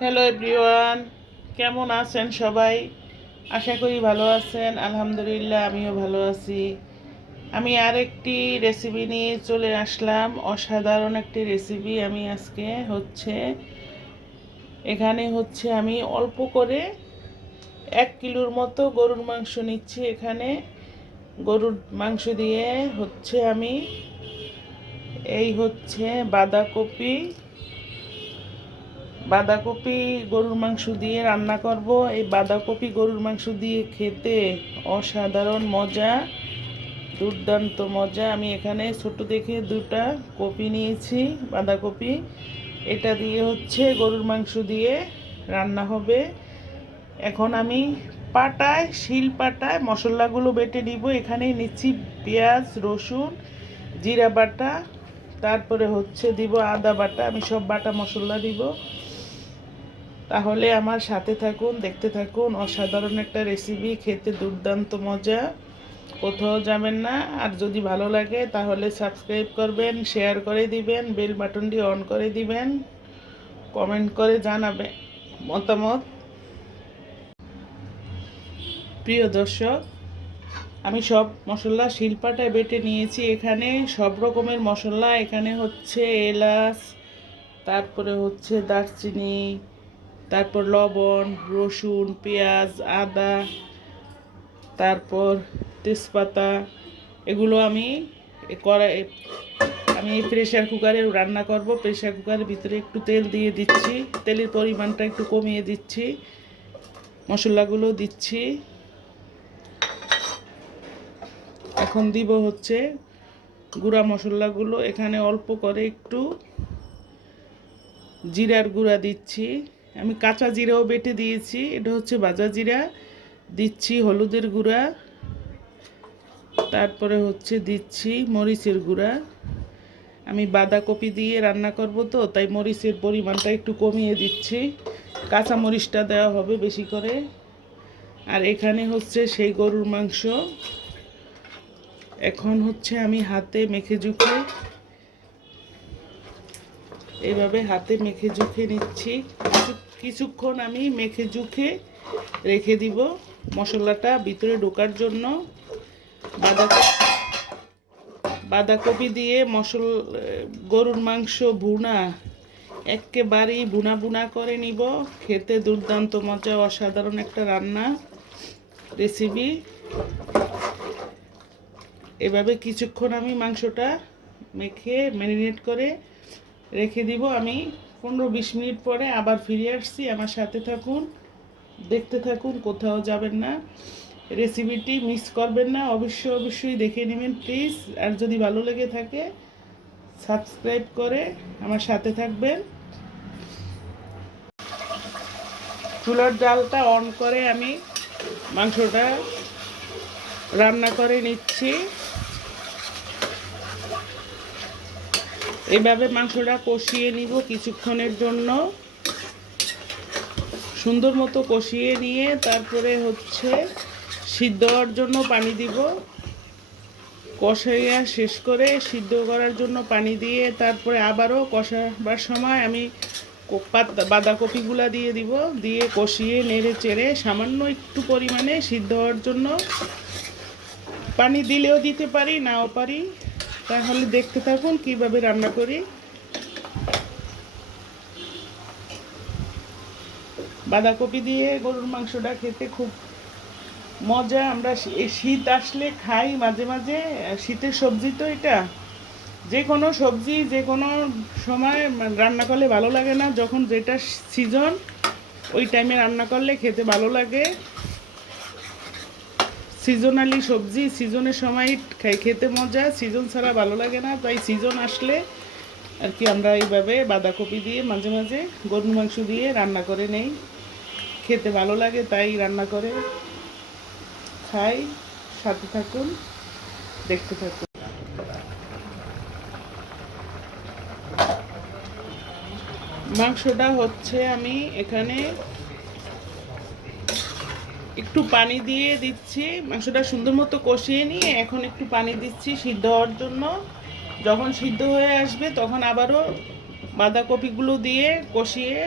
Hello everyone, কেমন আছেন সবাই? আশা করি ভালো আছেন। আলহামদুলিল্লাহ, আমিও ভালো আছি। আমি আরেকটি রেসিপি নিয়ে চলে আসলাম। অসাধারণ একটি রেসিপি। আমি আজকে আমি অল্প করে 1 কিলোর মতো গরুর মাংস নিচ্ছি। এখানে গরুর মাংস দিয়ে আমি বাঁধাকপি বাঁধাকপি গরুর মাংস দিয়ে রান্না করব। এই বাঁধাকপি গরুর মাংস দিয়ে খেতে অসাধারণ মজা, দুর্দান্ত মজা। আমি এখানে ছোট দেখে 2টা কপি নিয়েছি, বাঁধাকপি। এটা দিয়ে গরুর মাংস দিয়ে রান্না হবে। এখন আমি শিল পাটায় মশলাগুলো বেটে নিব। এখানে নিচ্ছি পেঁয়াজ, রসুন, জিরা বাটা, তারপরে দিব আদা বাটা। আমি সব বাটা মশলা দিব। তাহলে আমার সাথে থাকুন, দেখতে থাকুন। অসাধারণ একটা রেসিপি, খেতে দুর্দান্ত মজা, কোথাও যাবেন না। আর যদি ভালো লাগে তাহলে সাবস্ক্রাইব করবেন, শেয়ার করে দিবেন, বেল বাটনটি অন করে দিবেন, কমেন্ট করে জানাবেন মতামত। প্রিয় দর্শক, আমি সব মশলা শিলপাটায় বেটে নিয়েছি। এখানে সব রকমের মশলা, এখানে এলাচ, তারপরে দারচিনি, তারপর লবণ, রসুন, পেঁয়াজ, আদা, তারপর তেজপাতা, এগুলো আমি প্রেশার কুকারে রান্না করব। প্রেশার কুকারের ভিতরে একটু তেল দিয়ে দিচ্ছি, তেলের পরিমাণটা একটু কমিয়ে দিচ্ছি, মশলাগুলো দিচ্ছি। এখন দিব গুঁড়া মশলাগুলো। এখানে অল্প করে একটু জিরার গুঁড়া দিচ্ছি। আমি কাঁচা জিরাও বেটে দিয়েছি, এটা ভাজা জিরা। দিচ্ছি হলুদের গুঁড়া, তারপরে দিচ্ছি মরিচের গুঁড়া। আমি বাঁধাকপি দিয়ে রান্না করব, তো তাই মরিচের পরিমাণটা একটু কমিয়ে দিচ্ছি। কাঁচা মরিচটা দেওয়া হবে বেশি করে। আর এখানে সেই গরুর মাংস। এখন আমি হাতে মেখে ঝুঁকে, এইভাবে হাতে মেখে ঝুঁকে নিচ্ছি। কিছুক্ষণ আমি মেখে ঝুঁকে রেখে দিব মশলাটা ভিতরে ঢোকার জন্য। বাঁধাকপি দিয়ে গরুর মাংস ভুনা, একেবারেই বুনা বুনা করে নিব। খেতে দুর্দান্ত মজা, অসাধারণ একটা রান্না রেসিপি। এভাবে কিছুক্ষণ আমি মাংসটা মেখে ম্যারিনেট করে রেখে দিব। আমি 15-20 মিনিট পরে আবার ফিরে আসছি। আমার সাথে থাকুন, দেখতে থাকুন, কোথাও যাবেন না। রেসিপিটি মিস করবেন না, অবশ্যই দেখে নেবেন প্লিজ। আর যদি ভালো লেগে থাকে সাবস্ক্রাইব করে আমার সাথে থাকবেন। চুলার জালটা অন করে আমি মাংসটা রান্না করে নিচ্ছি। এইভাবে মাংসটা কষিয়ে নিব কিছুক্ষণের জন্য। সুন্দর মতো কষিয়ে নিয়ে তারপরে সিদ্ধ হওয়ার জন্য পানি দিব। কষাইয়া শেষ করে সিদ্ধ করার জন্য পানি দিয়ে তারপরে আবারও কষাবার সময় আমি বাঁধাকপিগুলা দিয়ে দিব। দিয়ে কষিয়ে নেড়ে চেড়ে সামান্য একটু পরিমাণে সিদ্ধ হওয়ার জন্য পানি দিলেও দিতে পারি, নাও পারি। তাহলে দেখতে থাকুন কিভাবে রান্না করি। বাঁধাকপি দিয়ে গরুর মাংসটা খেতে খুব মজা। আমরা এই শীত আসলে খাই মাঝে মাঝে। শীতের সবজি তো এটা, যে কোনো সবজি যে কোনো সময় রান্না করলে ভালো লাগে না। যখন যেটা সিজন, ওই টাইমে রান্না করলে খেতে ভালো লাগে। সিজনালি সবজি সিজনের সময় খেতে মজা, সিজন ছাড়া ভালো লাগে না। তাই সিজন আসলে আর কি আমরা এইভাবে বাঁধাকপি দিয়ে মাঝে মাঝে গরুর মাংস দিয়ে রান্না করে নেই, খেতে ভালো লাগে তাই রান্না করে খাই। সাথে থাকুন, দেখতে থাকুন। মাংসটা আমি এখানে একটু পানি দিয়ে দিচ্ছি। মাংসটা সুন্দর মতো কষিয়ে নিয়ে এখন একটু পানি দিচ্ছি সিদ্ধ হওয়ার জন্য। যখন সিদ্ধ হয়ে আসবে তখন আবারও বাঁধাকপিগুলো দিয়ে কষিয়ে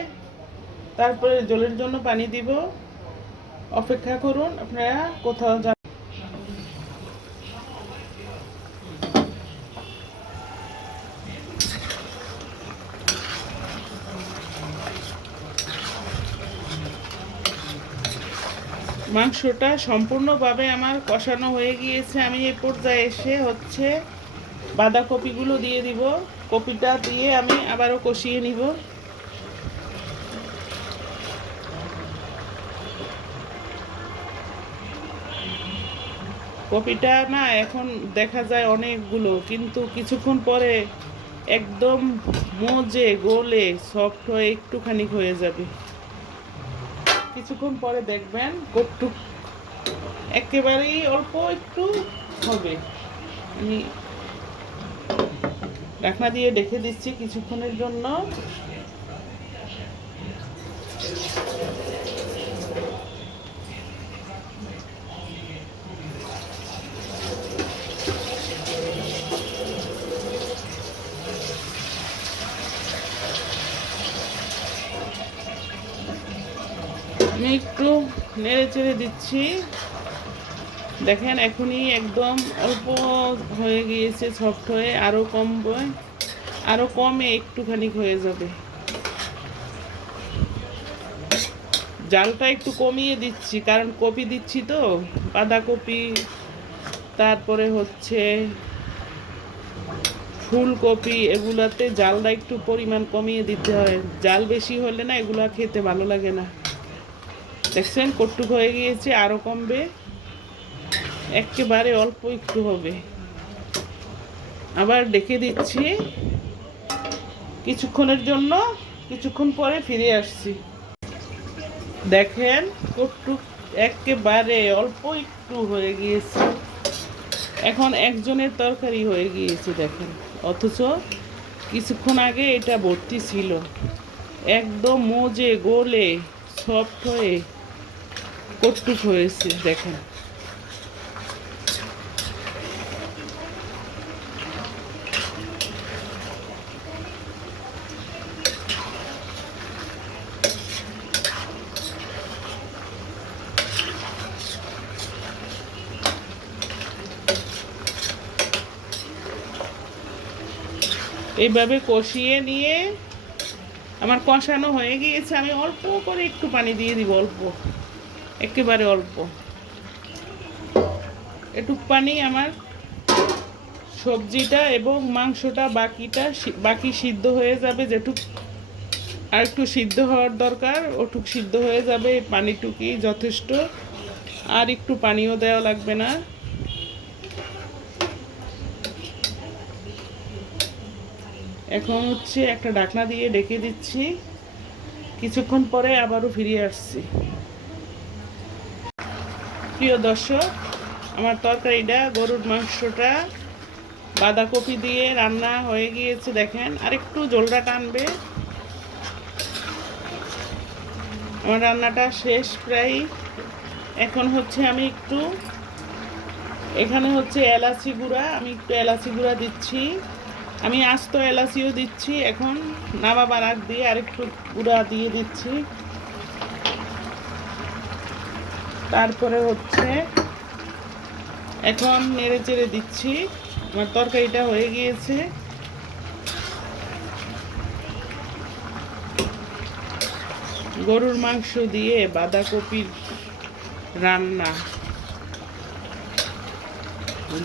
তারপরে ঝোলের জন্য পানি দিব। অপেক্ষা করুন, আপনারা কোথাও যান। মাংসটা সম্পূর্ণভাবে আমার কষানো হয়ে গিয়েছে। আমি এই পর্যায়ে এসে হচ্ছে বাঁধাকপিগুলো দিয়ে দিব। কপিটা দিয়ে আমি আবারও কষিয়ে নিব। কপিটা না এখন দেখা যায় অনেকগুলো, কিন্তু কিছুক্ষণ পরে একদম মজে গলে সফট হয়ে একটুখানি হয়ে যাবে। কিছুক্ষণ পরে দেখবেন কটু একেবারেই অল্প একটু হবে। আমি ঢাকনা দিয়ে ঢেকে দিচ্ছি কিছুক্ষণের জন্য। আমি একটু নেড়ে চেড়ে দিচ্ছি। দেখেন এখনই একদম অল্প হয়ে গিয়েছে, সফট হয়ে আরও কমবে, আরও কমে একটুখানি হয়ে যাবে। জালটা একটু কমিয়ে দিচ্ছি, কারণ কপি দিচ্ছি তো, বাঁধাকপি, তারপরে হচ্ছে ফুলকপি, এগুলাতে জালটা একটু পরিমাণ কমিয়ে দিতে হয়। জাল বেশি হলে না এগুলা খেতে ভালো লাগে না। দেখছেন কটুক হয়ে গিয়েছে, আরও কমবে, একেবারে অল্প একটু হবে। আবার ডেকে দিচ্ছি কিছুক্ষণের জন্য। কিছুক্ষণ পরে ফিরে আসছি। দেখেন কটুক একেবারে অল্প একটু হয়ে গিয়েছে। এখন একজনের তরকারি হয়ে গিয়েছে দেখেন, অথচ কিছুক্ষণ আগে এটা ভর্তি ছিল। একদম মজে গলে সফট হয়ে কটুক হয়েছে দেখেন। এইভাবে কষিয়ে নিয়ে আমার কষানো হয়ে গিয়েছে। আমি অল্প করে একটু পানি দিয়ে দিব, অল্প, একেবারে অল্প এটুক পানি। আমার সবজিটা এবং মাংসটা বাকি সিদ্ধ হয়ে যাবে। যেটুক আর একটু সিদ্ধ হওয়ার দরকার ওটুক সিদ্ধ হয়ে যাবে। এই পানিটুকুই যথেষ্ট, আর একটু পানিও দেওয়া লাগবে না। এখন হচ্ছে একটা ঢাকনা দিয়ে ঢেকে দিচ্ছি। কিছুক্ষণ পরে আবারও ফিরে আসছি। প্রিয় দর্শক, আমার তরকারিটা, গরুর মাংসটা বাঁধাকপি দিয়ে রান্না হয়ে গিয়েছে। দেখেন আরেকটু ঝোলটা টানবে। আমার রান্নাটা শেষ প্রায়। এখন হচ্ছে আমি একটু, এখানে হচ্ছে এলাচি গুঁড়া, আমি একটু এলাচি গুঁড়া দিচ্ছি। আমি আস্ত এলাচিও দিচ্ছি। এখন নামাবার আগ দিয়ে আরেকটু গুঁড়া দিয়ে দিচ্ছি। তারপরে হচ্ছে এখন নেড়ে চেড়ে দিচ্ছি। আমার তরকারিটা হয়ে গিয়েছে। গরুর মাংস দিয়ে বাঁধাকপির রান্না,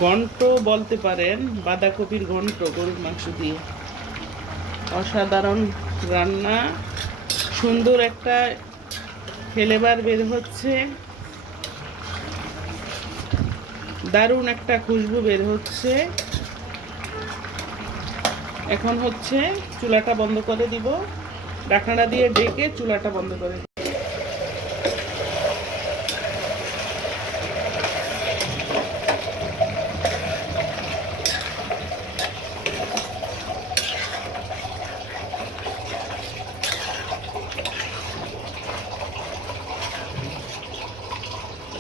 ঘন্ট বলতে পারেন, বাঁধাকপির ঘন্ট গরুর মাংস দিয়ে। অসাধারণ রান্না, সুন্দর একটা ফ্লেভার বের হচ্ছে, দারুণ একটা খুশবু বের হচ্ছে। এখন হচ্ছে চুলাটা বন্ধ করে দিব। ঢাকনা দিয়ে ঢেকে চুলাটা বন্ধ করে দিব।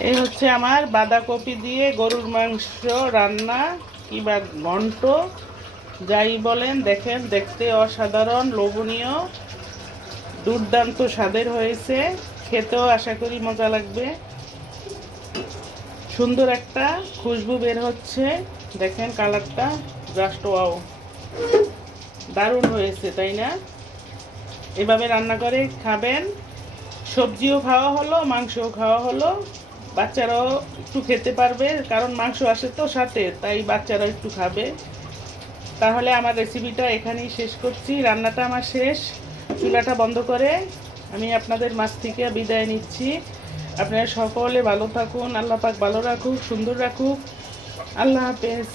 এই হচ্ছে আমার বাঁধাকপি দিয়ে গরুর মাংস রান্না কিংবা ঘন্ট, যাই বলেন। দেখেন দেখতে অসাধারণ, লোভনীয়, দুর্দান্ত স্বাদের হয়েছে, খেতেও আশা করি মজা লাগবে। সুন্দর একটা খুশবু বের হচ্ছে, দেখেন কালারটা জাস্ট ওয়াও, দারুণ হয়েছে তাই না? এভাবে রান্না করে খাবেন, সবজিও খাওয়া হলো, মাংসও খাওয়া হলো, বাচ্চারাও একটু খেতে পারবে, কারণ মাংস আসে তো সাথে, তাই বাচ্চারা একটু খাবে। তাহলে আমার রেসিপিটা এখানেই শেষ করছি, রান্নাটা আমার শেষ। চুলাটা বন্ধ করে আমি আপনাদের মাছ থেকে বিদায় নিচ্ছি। আপনারা সকলে ভালো থাকুন, আল্লাহ পাক ভালো রাখুক, সুন্দর রাখুক। আল্লাহ হাফেজ।